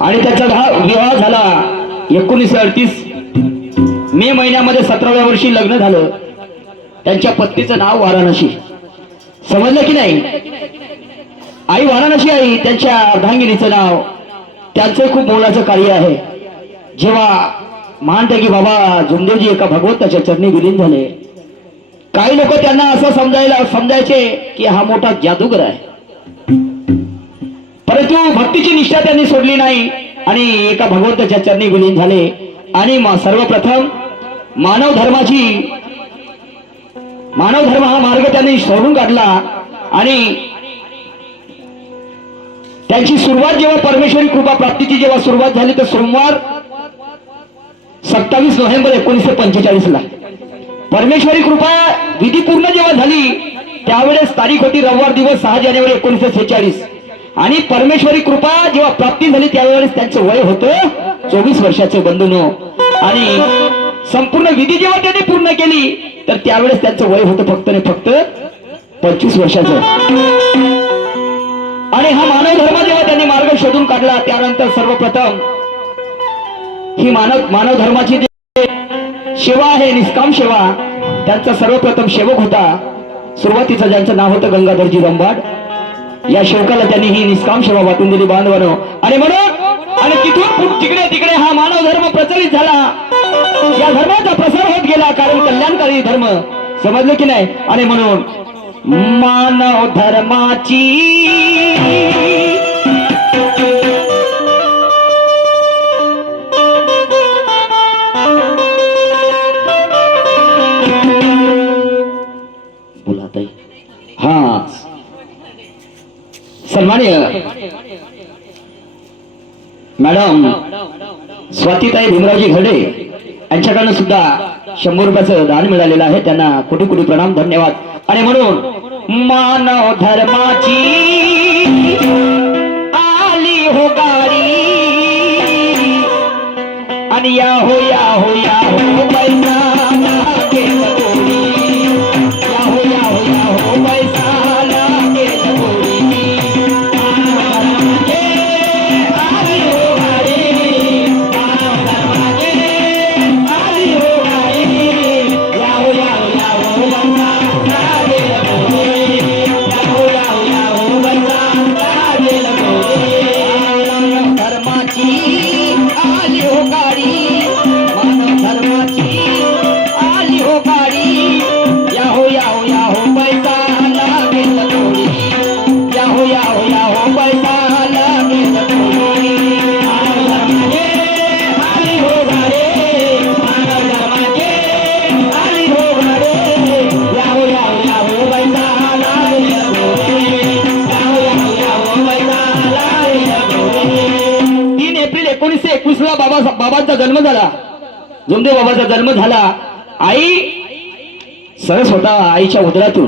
आणि त्याचा विवाह झाला. एकोणीसशे अडतीस. मे महिन्यामध्ये सतराव्या वर्षी लग्न झालं. त्यांच्या पत्नीचं नाव वाराणसी. समजलं की नाही? आई वाराणसी आई त्यांच्या अर्धांगिनीचं नाव. त्यांचं खूप मोलाचं कार्य आहे. जेव्हा मानते बाबा जुमदेवजी एका भगवंताच्या चरणी विलीन झाले. काही लोक त्यांना असं समजायला समजायचे की हा मोठा जादूगर आहे. परंतु भक्तीची निष्ठा त्यांनी सोडली नाही आणि एका भगवंताच्या चरणी विलीन झाले. आणि सर्वप्रथम मानव धर्माची मानव धर्म हा मार्ग त्यांनी सोडून काढला. आणि त्यांची सुरुवात जेव्हा परमेश्वरी कृपा प्राप्तीची जेव्हा सुरुवात झाली तर सोमवार सत्तावीस नोव्हेंबर एकोणीसशे पंचेचाळीस ला परमेश्वरी कृपा विधी पूर्ण जेव्हा झाली त्यावेळेस तारीख होती रविवार दिवस सहा जानेवारी एकोणीसशे सेहेचाळीस. आणि परमेश्वरी कृपा जेव्हा प्राप्ती झाली त्यावेळेस त्यांचं वय होतं चोवीस वर्षाचे बंधूनो. आणि संपूर्ण विधी जेव्हा त्यांनी पूर्ण केली तर त्यावेळेस त्यांचं वय होतं फक्त आणि फक्त पंचवीस वर्षाचं. आणि हा मानव धर्म जेव्हा त्यांनी मार्ग शोधून काढला त्यानंतर सर्वप्रथम ही मानव मानव धर्माची जी सेवा आहे निष्काम सेवा त्यांचा सर्वप्रथम सेवक होता. सुरुवातीचं ज्यांचं नाव होतं गंगाधरजी रंबाड या सेवकाला त्यांनी ही निष्काम सेवा वाटून दिली बांधवानो. आणि म्हणून आणि तिथून तिकडे तिकडे हा मानव धर्म प्रचलित झाला या धर्माचा प्रसार होत गेला कारण कल्याणकारी धर्म. समजलं की नाही? आणि म्हणून मानव धर्माची सन्मान्य मॅडम स्वातीताई भीमरावजी घडे यांच्याकडनं सुद्धा शंभर रुपयाचं दान मिळालेलं आहे. त्यांना कुठे कुठे प्रणाम धन्यवाद. आणि म्हणून मानव धर्माची एकोणीसशे एकवीस ला बाबा बाबांचा जन्म झाला. जोमदेव बाबाचा जन्म झाला. आई सरस होता आईच्या उदरातून.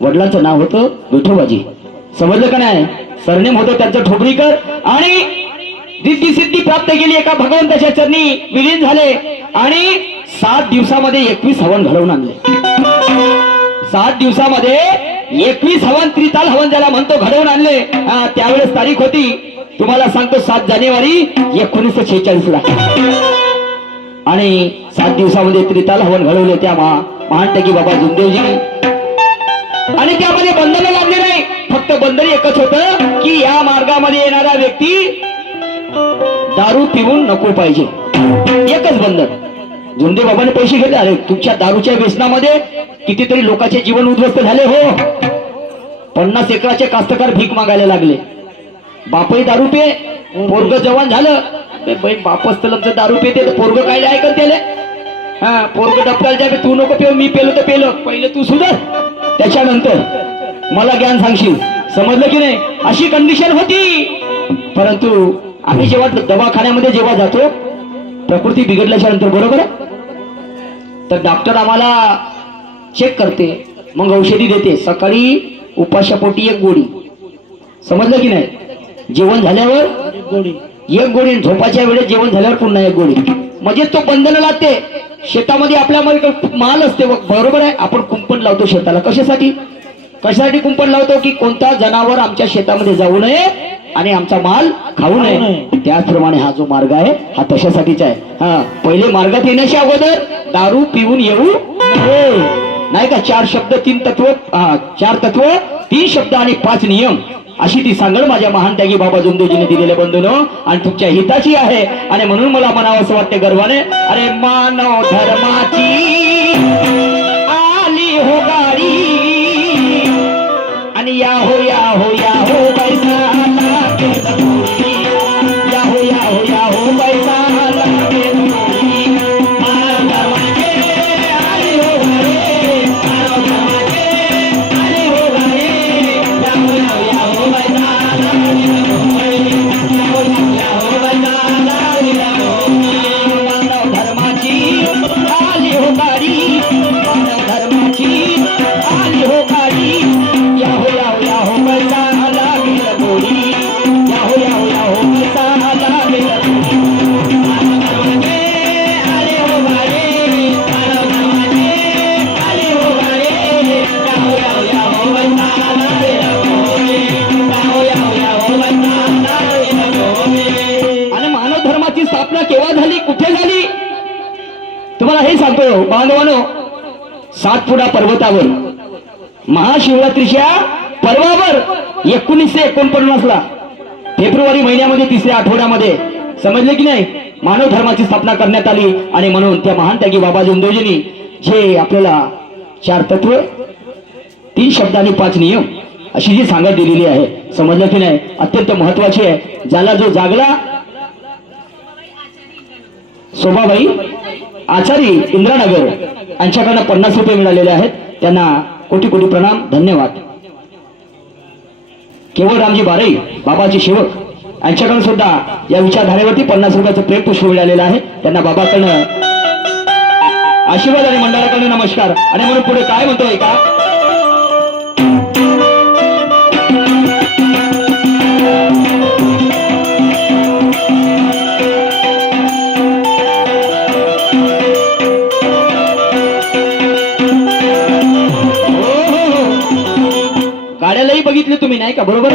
वडिलांचं नाव होतं विठोबाजी. समजलं का नाही? सरनेम होतं त्यांचं ठोबरीकर आणि दिद्धी सिद्धी प्राप्त केली एका भगवंताच्या चरणी. विलीन झाले आणि सात दिवसामध्ये एकवीस हवन घडवून आणले. सात दिवसामध्ये एकवीस हवन त्रिताल हवन ज्याला म्हणतो घडवून आणले. त्यावेळेस तारीख होती. तुम्हाला सांगतो सात जानेवारी एकोणीसशे शेहेचाळीस ला. आणि सात दिवसामध्ये त्रिताल हवन घडवले त्या महा महाटकी बाबा जुमदेवजी आणि त्यामध्ये बंधन लागले नाही. फक्त बंधन एकच होत की या मार्गामध्ये येणारा व्यक्ती दारू पिऊन नको पाहिजे. एकच बंधन. जुंदे बाबाने पैसे घेतले. अरे तुमच्या दारूच्या व्यसनामध्ये कितीतरी लोकांचे जीवन उद्ध्वस्त झाले हो. पन्नास एकराचे कास्तकार भीक मागायला लागले. बापही दारू पे पोरग जवान झालं. बाई बापच तर दारू पेते तर पोरग काय ऐकत त्याले? हा पोरग डबकायला जावे तू नको पेव मी पेलो तर पेलो. पहिले तू सुधर. त्याच्यानंतर मला ज्ञान सांगशील. समजलं की नाही? अशी कंडिशन होती. परंतु आम्ही जेव्हा दवाखान्यामध्ये जेव्हा जातो प्रकृती बिघडल्याच्या नंतर बरोबर? आहे? तर डॉक्टर आम्हाला चेक करते मग औषधी देते. सकाळी उपाशापोटी एक गोळी. समजलं की नाही? जेवण झाल्यावर गोळी. एक गोळी झोपाच्या वेळेस जेवण झाल्यावर पुन्हा एक गोळी. म्हणजे तो बंधन लागते शेतामध्ये आपल्यामध्ये माल असते. बरोबर आहे? आपण कुंपण लावतो शेताला. कशासाठी? कशासाठी कुंपण लावतो की कोणता जनावर आमच्या शेतामध्ये जाऊ नये आणि आमचा माल खाऊ नये. त्याचप्रमाणे हा जो मार्ग आहे हा तशासाठीच आहे. हा पहिले मार्गात येण्याच्या अगोदर दारू पिऊन येऊ. नाही का? चार शब्द तीन तत्व हा, चार तत्व तीन शब्द आणि पाच नियम. अशी ती सांगड माझ्या महान त्यागी बाबा जोंदोजीने दिलेले बंधूनो आणि तुमच्या हिताची आहे. आणि म्हणून मला म्हणावं असं वाटते गर्वाने अरे मानव धर्माची आली हो गाडी आणि या या हो हे बांधवानो सातपुडा पर्वतावर. महाशिवरात्रीच्या पर्वावर एकोणीसशे एकोणपन्नासला फेब्रुवारी महिन्यामध्ये तिसऱ्या आठवड्यामध्ये समजले की नाही? मानव धर्माची स्थापना करण्यात आली आणि म्हणून त्या महान त्यागी बाबा जोंदोजींनी जे आपल्याला चार तत्व तीन शब्द आणि पाच नियम अशी जी सांगत दिलेली आहे समजलं की नाही? अत्यंत महत्वाची आहे. ज्याला जो जागला शोभाबाई आचारी इंद्रानगर यांच्याकडनं पन्नास रुपये मिळालेले आहेत. त्यांना कोटी कोटी प्रणाम धन्यवाद. केवळ रामजी बारे बाबाजी शिवक यांच्याकडून सुद्धा या विचारधारेवरती पन्नास रुपयाचं प्रेम पुष्प मिळालेलं आहे. त्यांना बाबाकडनं आशीर्वाद आणि मंडळाकडनं नमस्कार. आणि म्हणून पुढे काय म्हणतोय का बघितले तुम्ही नाही का? बरोबर?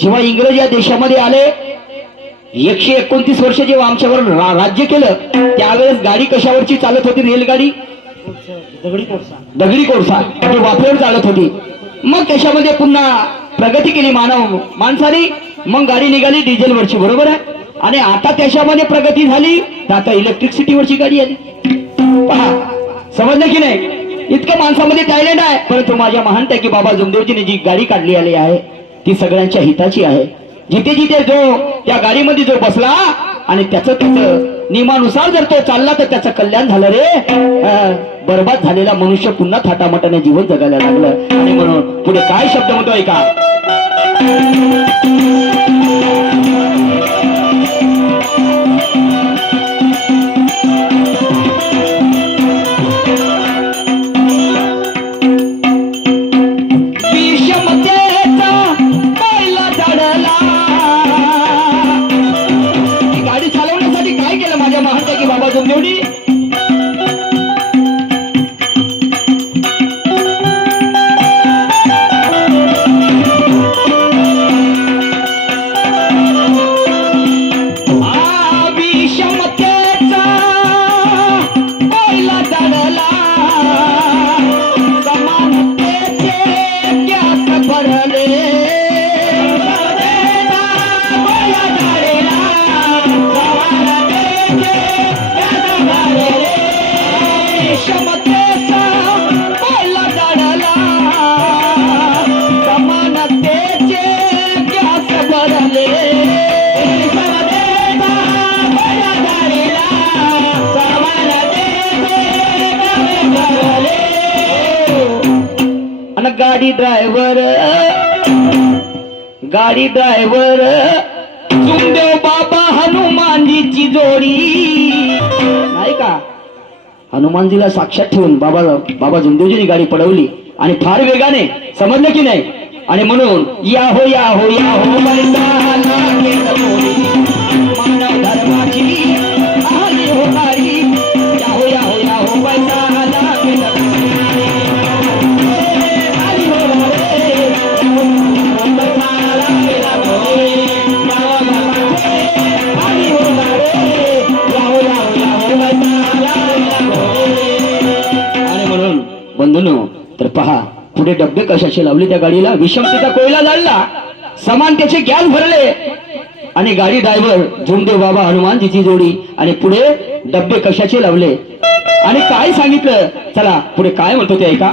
जेव्हा इंग्रज या देशामध्ये आले एकशे एकोणतीस वर्ष जेव्हा आमच्यावर रा- राज्य केलं त्यावेळेस गाडी कशावरची चालत होती? रेलगाडी? दगडी कोळसा. दगडी कोळसा म्हणजे वाफेवर चालत होती. मग त्याच्यामध्ये पुन्हा प्रगती केली मानव माणसाने. मग गाडी निघाली डिझेलवरची बरोबर आहे? आणि आता त्याच्यामध्ये प्रगती झाली तर आता इलेक्ट्रिसिटीवरची गाडी आली. पहा समजलं की नाही? इतकं माणसामध्ये टॅलेंट आहे. परंतु माझ्या महान की बाबा जुमदेवजीने जी गाडी काढली आली आहे ती सगळ्यांच्या हिताची आहे. जिथे जिथे जो त्या गाडीमध्ये जो बसला आणि त्याचं त्याचं नियमानुसार जर तो चालला तर त्याचं कल्याण झालं रे. बरबाद झालेला मनुष्य पुन्हा थाटामाटाने जीवन जगायला लागलं. आणि म्हणून पुढे काय शब्द म्हणतो ऐका? गाडी ड्रायव्हर. गाडी ड्रायव्हर. सुंदेव बाबा हनुमानजीची जोडी. नाही का? हनुमानजीला साक्षात ठेवून बाबा बाबा जुमदेवजीने गाडी पडवली आणि फार वेगाने समजलं की नाही? आणि म्हणून या हो या हो या हो डब्बे लावली त्या गाडीला. विषमतेचा कोयला जाळला. समानतेचे गॅस भरले. आणि गाडी ड्रायव्हर झुमदेव बाबा हनुमानजीची जोडी आणि पुढे डब्बे कशाचे लावले. आणि काय सांगितलं? चला पुढे काय म्हणतो ते ऐका.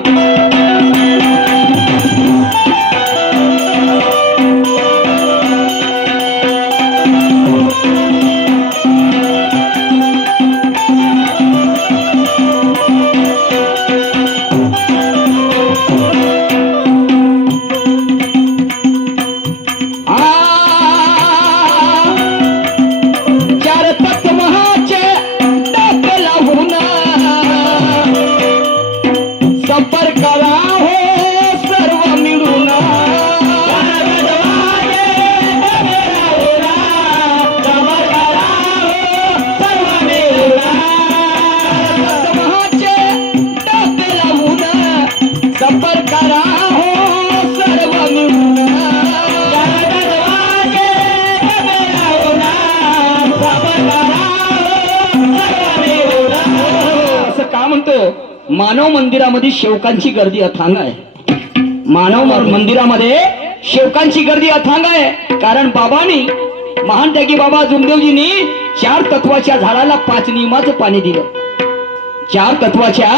मानव मंदिरामध्ये शेवकांची गर्दी अथांग आहे. मानव मंदिरामध्ये शेवकांची गर्दी अथांग आहे. कारण बाबानी महान त्यागी बाबा जुमदेवजींनी चार तत्वाच्या झाडाला पाच नियमाचं पाणी दिलं. चार तत्वाच्या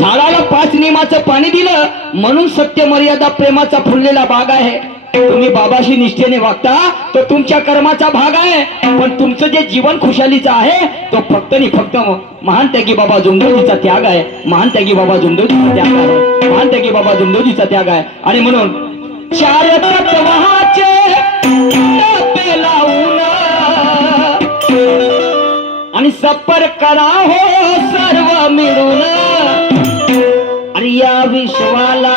झाडाला पाच नियमाचं पाणी दिलं. म्हणून सत्य मर्यादा प्रेमाचा फुललेला बाग आहे. तुम्ही बाबाशी निष्ठेने वागता तो तुमच्या कर्माचा भाग आहे. पण तुमचं जे जीवन खुशालीचं आहे तो फक्त आणि फक्त महान त्यागी बाबा जुमदेवजीचा त्याग आहे. महान त्यागी बाबा जुमदेवजीचा त्याग आहे. महान त्यागी बाबा जुमदेवजीचा त्याग आहे. आणि म्हणून चार तत्वाचे लावून आणि सपर करा हो सर्व मिळून. आणि या विश्वाला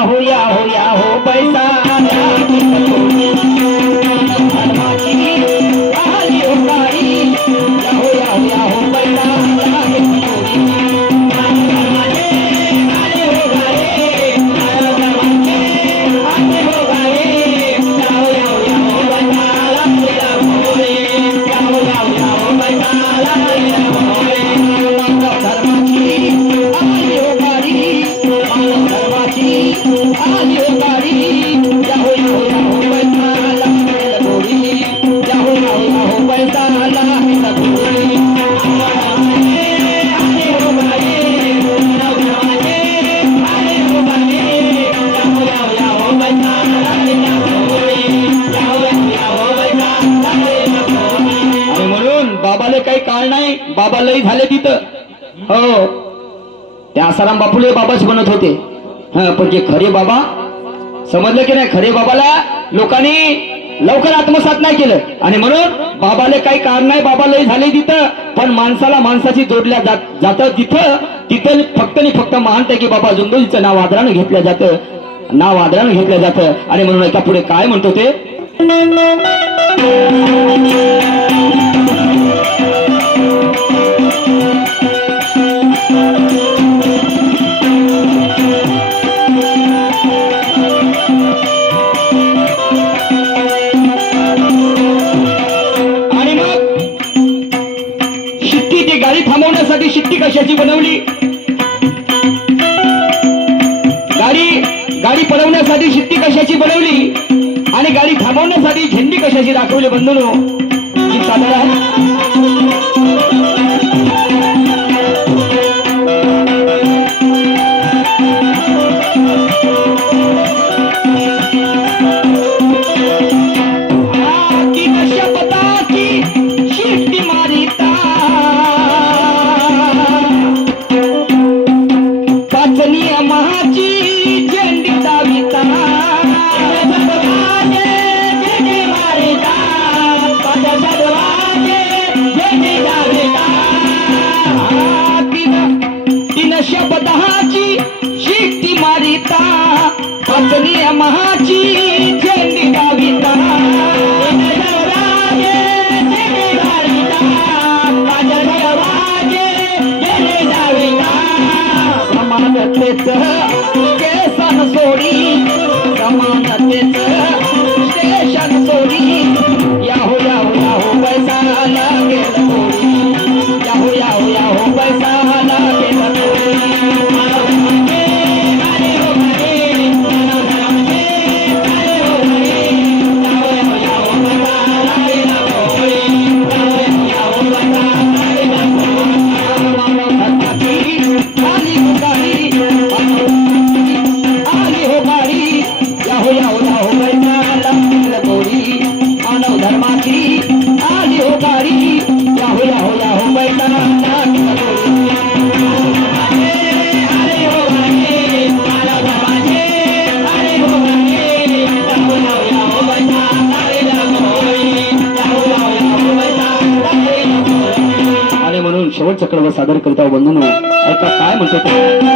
होया या हो या हो हो पैसा बाबा लय झाले तिथं. हो. ते आसाराम बापूले बाबाच बनत होते. हा पण जे खरे बाबा समजलं की नाही खरे बाबाला लोकांनी लवकर आत्मसात नाही केलं. आणि म्हणून बाबाले काही कारण नाही बाबा लय झाले तिथं. पण माणसाला माणसाची जोडल्या जात जातं तिथं. तिथं फक्त आणि फक्त महान की बाबा जुंदोजीचं नाव आदरानं घेतलं जातं. नाव आदरानं घेतलं जातं. आणि म्हणून एका पुढे काय म्हणतो ते थांबवण्यासाठी शिट्टी कशाची बनवली? आणि गाडी थांबवण्यासाठी झेंडी कशाची दाखवली बंधनो? ही आहे नियमाची झेंडी दाविता समानतेच सोडी सादर करता वंदनो ऐका काय म्हणतो